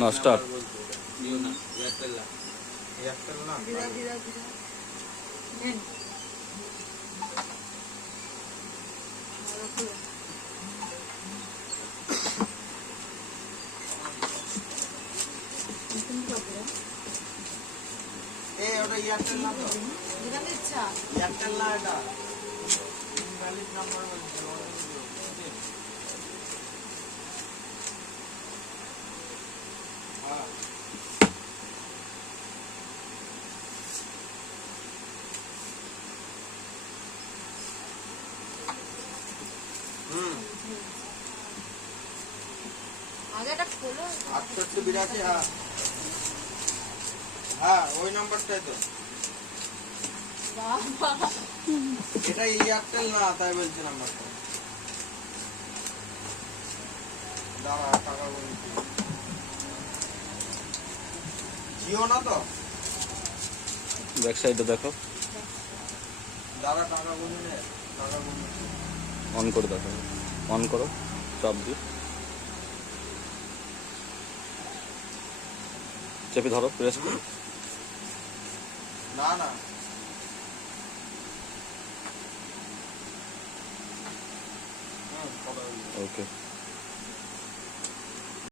না স্টার্ট জিও না এয়ারটেল না এয়ারটেল না দিদা দিদা দিদা নেন আরো খুলো তুমি করবে এই ওটা এয়ারটেল না তো যেখানে ইচ্ছা এয়ারটেল না এটা ভ্যালিড নাম্বার বলছে হ্যাঁ আগে এটা খোলো 6882 হ্যাঁ হ্যাঁ ওই নাম্বারটাই তো বাবা এটা এয়ারটেল না তাই বলছি নাম্বারটা দাঁড়া টাকা বলছি জিও না তো ব্যাক সাইডে দেখো দাঁড়া টাকা বলি নে টাকা বলি অন করে দেখো অন করো চাপ দিয়ে চেপে ধরো প্রেস করো না না কথা বলি ওকে